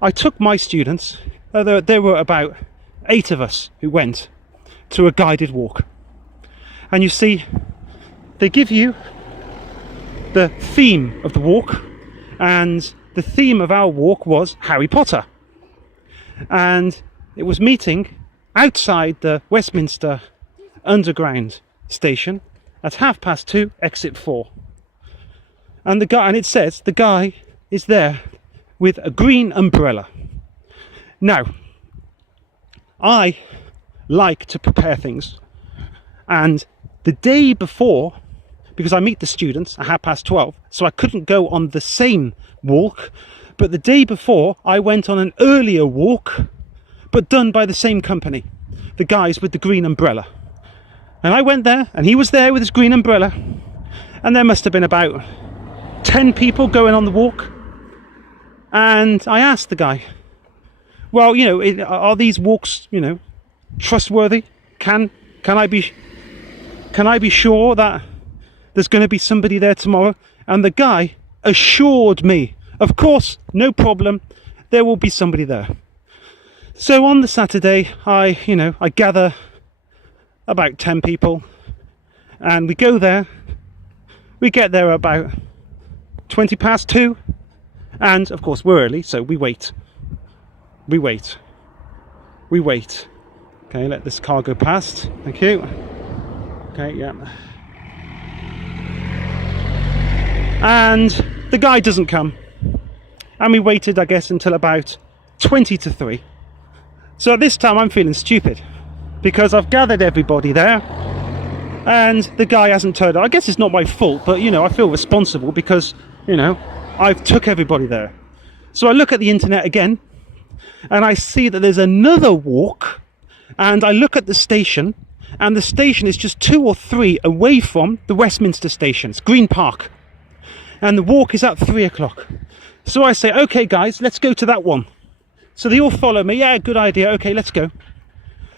I took my students, there were about 8 of us who went to a guided walk. And you see, they give you the theme of the walk, and the theme of our walk was Harry Potter. And it was meeting outside the Westminster Underground station at 2:30, exit 4. And it says the guy is there with a green umbrella. Now, I like to prepare things, and the day before, because I meet the students at 12:30, so I couldn't go on the same walk, but the day before I went on an earlier walk, but done by the same company, the guys with the green umbrella. And I went there, and he was there with his green umbrella, and there must have been about 10 people going on the walk. And I asked the guy, well, are these walks, trustworthy? Can I be sure that there's going to be somebody there tomorrow? And the guy assured me, of course, no problem, there will be somebody there. So on the Saturday, I gather about 10 people, and we go there. We get there about 2:20, and of course we're early, so we wait. Okay, let this car go past. Thank you. Okay, yeah. And the guy doesn't come. And we waited, I guess, until about 2:50. So at this time I'm feeling stupid, because I've gathered everybody there and the guy hasn't turned up. I guess it's not my fault, but I feel responsible because I've took everybody there. So I look at the internet again, and I see that there's another walk, and I look at the station, and the station is just 2 or 3 away from the Westminster station. It's Green Park, and the walk is at 3:00. So I say, okay guys, let's go to that one. So they all follow me. Yeah, good idea. Okay, let's go.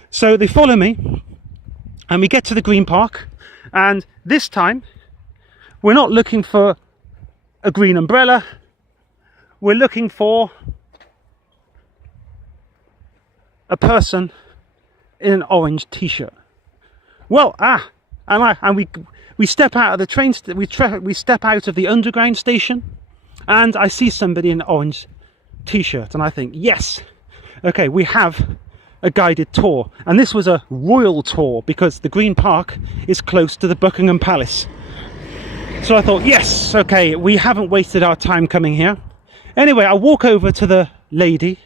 So they follow me, and we get to the Green Park, and this time we're not looking for a green umbrella, we're looking for a person in an orange t-shirt. Well, we step out of the train, we step out of the underground station, and I see somebody in an orange t-shirt, and I think, yes, okay, we have a guided tour. And this was a royal tour, because the Green Park is close to the Buckingham Palace. So I thought, yes, okay, we haven't wasted our time coming here. Anyway, I walk over to the lady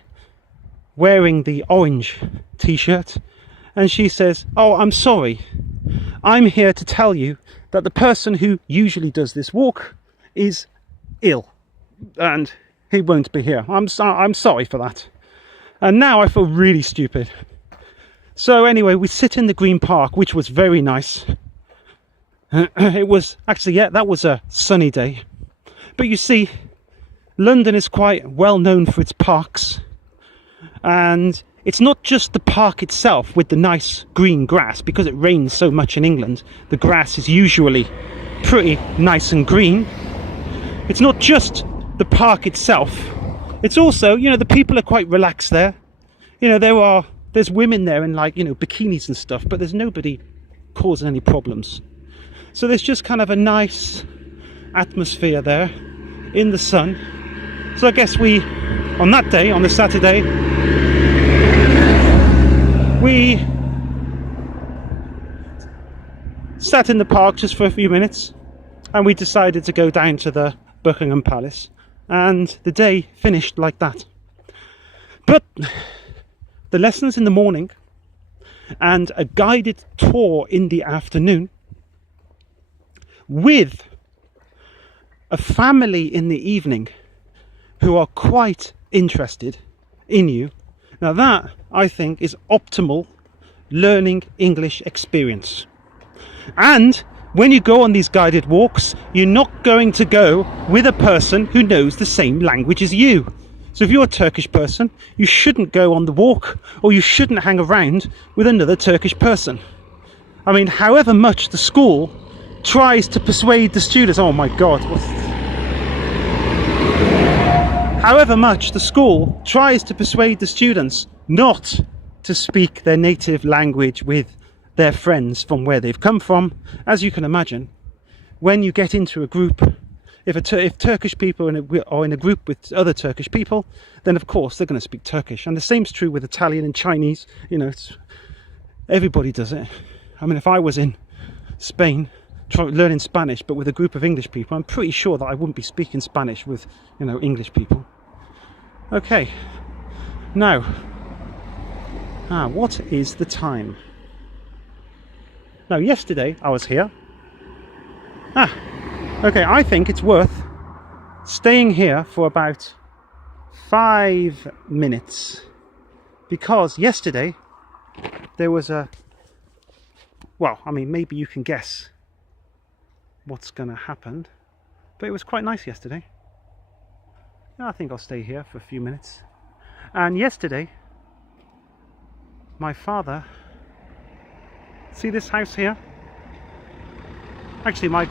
wearing the orange t-shirt, and she says, oh, I'm sorry, I'm here to tell you that the person who usually does this walk is ill and he won't be here. I'm sorry for that. And now I feel really stupid. So anyway, we sit in the Green Park, which was very nice. It was actually, yeah, that was a sunny day. But you see, London is quite well known for its parks. And it's not just the park itself with the nice green grass, because it rains so much in England. The grass is usually pretty nice and green. It's not just the park itself. It's also, the people are quite relaxed there. There's women there in bikinis and stuff, but there's nobody causing any problems. So there's just kind of a nice atmosphere there in the sun. So I guess on that day, on the Saturday, we sat in the park just for a few minutes, and we decided to go down to the Buckingham Palace, and the day finished like that. But the lessons in the morning and a guided tour in the afternoon with a family in the evening who are quite interested in you. Now that, I think, is optimal learning English experience. And when you go on these guided walks, you're not going to go with a person who knows the same language as you. So if you're a Turkish person, you shouldn't go on the walk, or you shouldn't hang around with another Turkish person. I mean, however much the school tries to persuade the students, oh my God, however much the school tries to persuade the students not to speak their native language with their friends from where they've come from, as you can imagine, when you get into a group If Turkish people are in a group with other Turkish people, then of course they're going to speak Turkish. And the same's true with Italian and Chinese. You know, everybody does it. I mean, if I was in Spain learning Spanish, but with a group of English people, I'm pretty sure that I wouldn't be speaking Spanish with, you know, English people. Okay, now, what is the time? Now, yesterday I was here. Okay, I think it's worth staying here for about 5 minutes, because yesterday there was well, I mean, maybe you can guess what's going to happen, but it was quite nice yesterday. Yeah, I think I'll stay here for a few minutes. And yesterday, my father, see this house here? Actually, my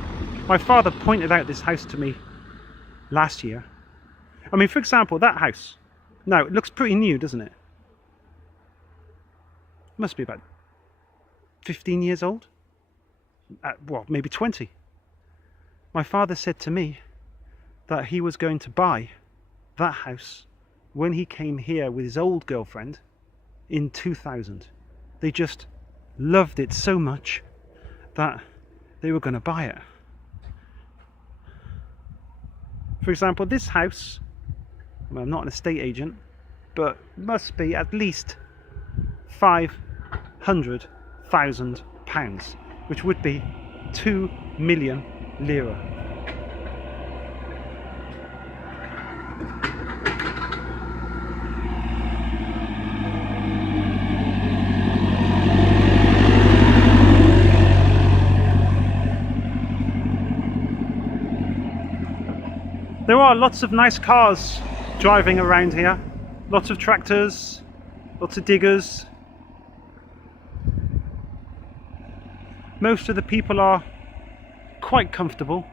father pointed out this house to me last year. I mean, for example, that house. Now, it looks pretty new, doesn't it? Must be about 15 years old. Well, maybe 20. My father said to me that he was going to buy that house when he came here with his old girlfriend in 2000. They just loved it so much that they were going to buy it. For example, this house, well, I'm not an estate agent, but must be at least £500,000, which would be 2 million lira. There are lots of nice cars driving around here. Lots of tractors, lots of diggers. Most of the people are quite comfortable.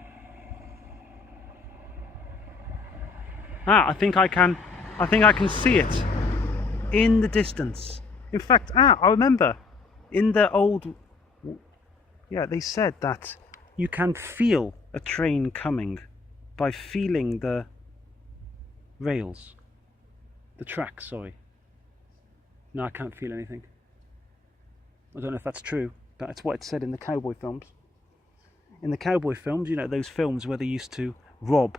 I think I can see it in the distance. In fact, I remember in the old, they said that you can feel a train coming by feeling the rails, the tracks, sorry. No, I can't feel anything. I don't know if that's true, but it's what it said in the cowboy films. In the cowboy films, you know, those films where they used to rob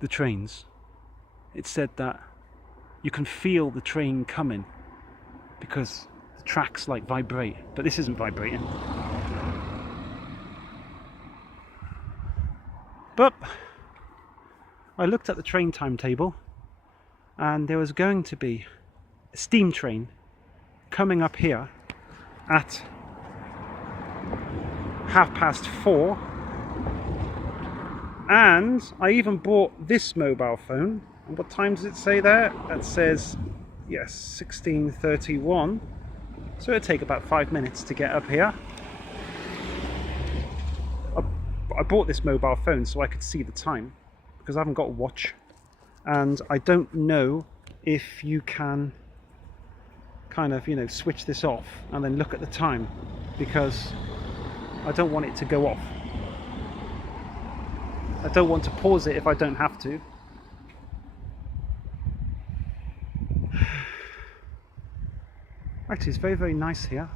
the trains, it said that you can feel the train coming because the tracks like vibrate, but this isn't vibrating. But I looked at the train timetable and there was going to be a steam train coming up here at 4:30, and I even bought this mobile phone. And what time does it say there? That says, yes, 16:31. So it'll take about 5 minutes to get up here. I bought this mobile phone so I could see the time, because I haven't got a watch, and I don't know if you can kind of, you know, switch this off and then look at the time, because I don't want it to go off. I don't want to pause it if I don't have to. Actually, it's very, very nice here.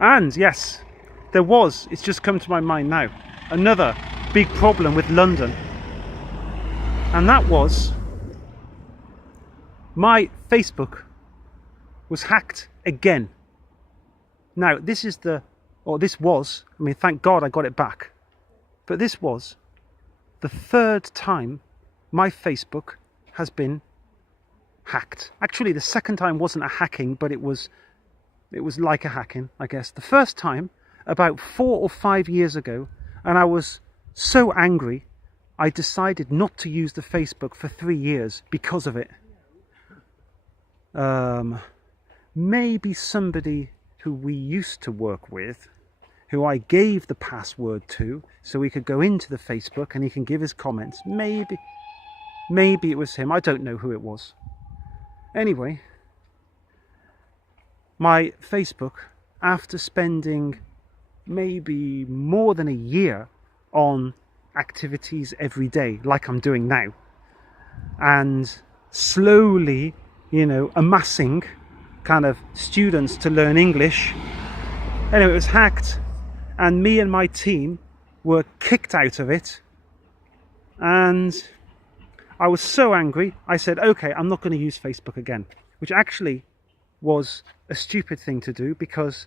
And yes, it's just come to my mind now, another big problem with London. And that was my Facebook was hacked again. Now, this was, I mean, thank God I got it back. But this was the third time my Facebook has been hacked. Actually, the second time wasn't a hacking, but it was like a hacking, I guess. The first time, about 4 or 5 years ago, and I was so angry, I decided not to use the Facebook for 3 years because of it. Maybe somebody who we used to work with, who I gave the password to, so he could go into the Facebook and he can give his comments. Maybe it was him. I don't know who it was. Anyway, my Facebook, after spending maybe more than a year on activities every day, like I'm doing now, and slowly, amassing kind of students to learn English. Anyway, it was hacked, and me and my team were kicked out of it, and I was so angry. I said, okay, I'm not going to use Facebook again, which actually was a stupid thing to do, because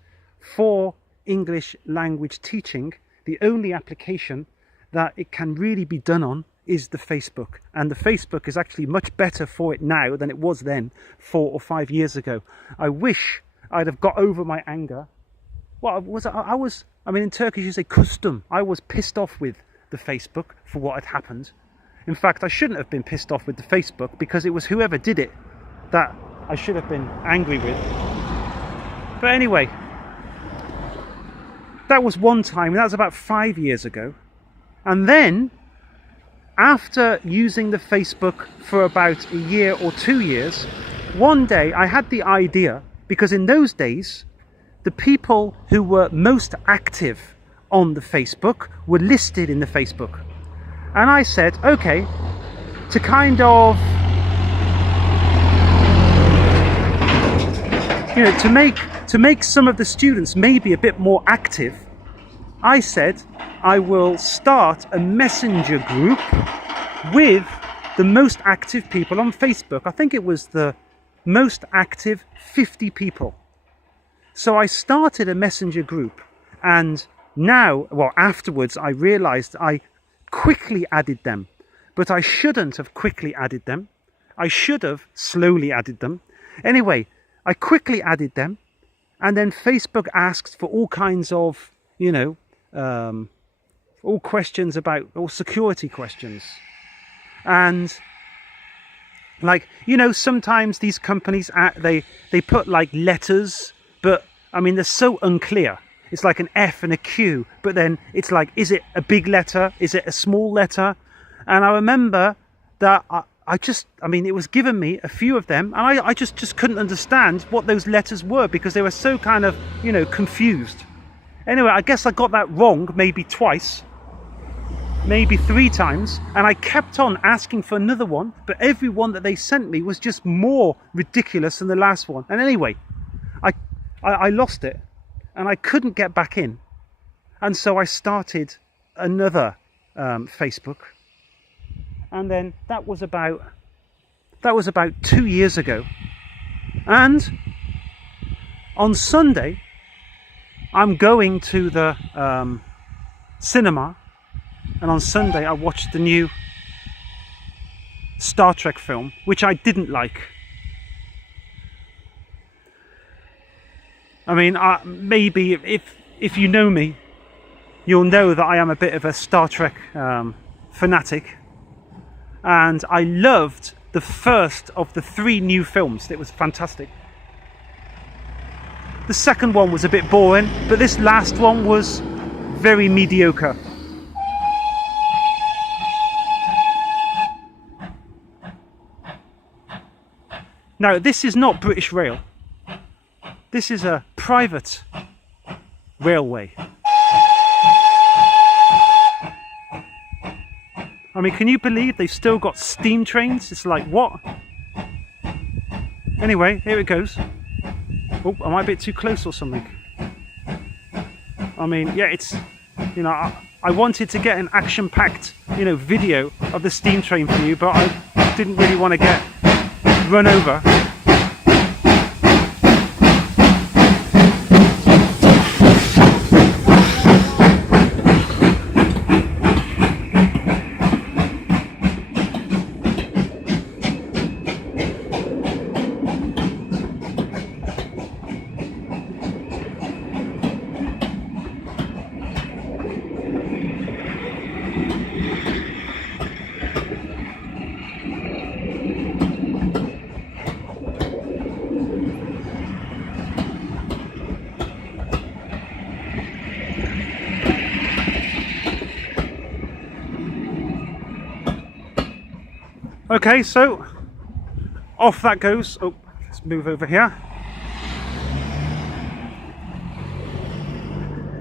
for English language teaching, the only application that it can really be done on is the Facebook, and the Facebook is actually much better for it now than it was then 4 or 5 years ago. I wish I'd have got over my anger. Well, I mean, in Turkish you say custom. I was pissed off with the Facebook for what had happened. In fact, I shouldn't have been pissed off with the Facebook, because it was whoever did it that I should have been angry with. But anyway, that was one time, and that was about 5 years ago. And then, after using the Facebook for about a year or 2 years, one day I had the idea, because in those days, the people who were most active on the Facebook were listed in the Facebook. And I said, okay, to kind of, to make some of the students maybe a bit more active, I said I will start a messenger group with the most active people on Facebook. I think it was the most active 50 people. So I started a messenger group, and afterwards I realized I quickly added them, but I shouldn't have quickly added them. I should have slowly added them. Anyway, I quickly added them, and then Facebook asked for all kinds of, all questions about, all security questions. And sometimes these companies, they put like letters, but I mean, they're so unclear. It's like an F and a Q, but then it's like, is it a big letter? Is it a small letter? And I remember that it was given me a few of them, and I just couldn't understand what those letters were, because they were so kind of, confused. Anyway, I guess I got that wrong maybe twice, maybe 3 times, and I kept on asking for another one, but every one that they sent me was just more ridiculous than the last one. And anyway, I lost it, and I couldn't get back in, and so I started another Facebook, and then that was about 2 years ago. And on Sunday I'm going to the cinema, and on Sunday I watched the new Star Trek film, which I didn't like. I mean, maybe if you know me, you'll know that I am a bit of a Star Trek fanatic, and I loved the first of the 3 new films. It was fantastic. The second one was a bit boring, but this last one was very mediocre. Now, this is not British Rail. This is a private railway. I mean, can you believe they've still got steam trains? It's like, what? Anyway, here it goes. Oh, am I a bit too close or something? I mean, yeah, it's, I wanted to get an action-packed, video of the steam train for you, but I didn't really want to get run over. Okay, so off that goes. Oh, let's move over here.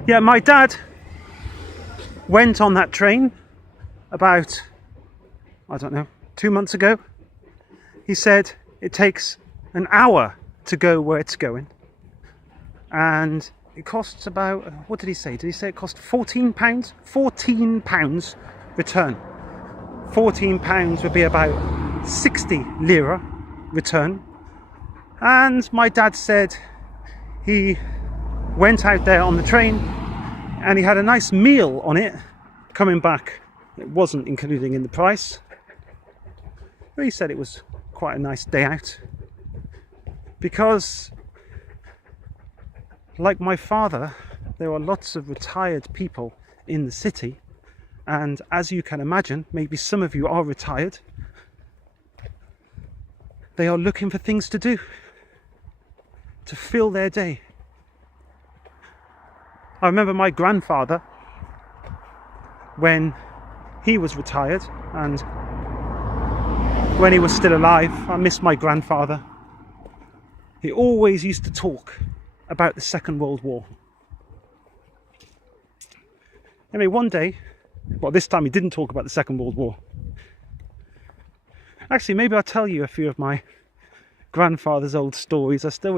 Yeah, my dad went on that train about, I don't know, 2 months ago. He said it takes an hour to go where it's going, and it costs about, what did he say? Did he say it cost £14? £14 return. £14 would be about 60 lira return. And my dad said he went out there on the train and he had a nice meal on it coming back. It wasn't including in the price, but he said it was quite a nice day out, because like my father, there are lots of retired people in the city, and as you can imagine, maybe some of you are retired. They are looking for things to do to fill their day. I remember my grandfather, when he was retired and when he was still alive, I miss my grandfather. He always used to talk about the Second World War. Anyway, one day, well, this time he didn't talk about the Second World War. Actually, maybe I'll tell you a few of my grandfather's old stories. I still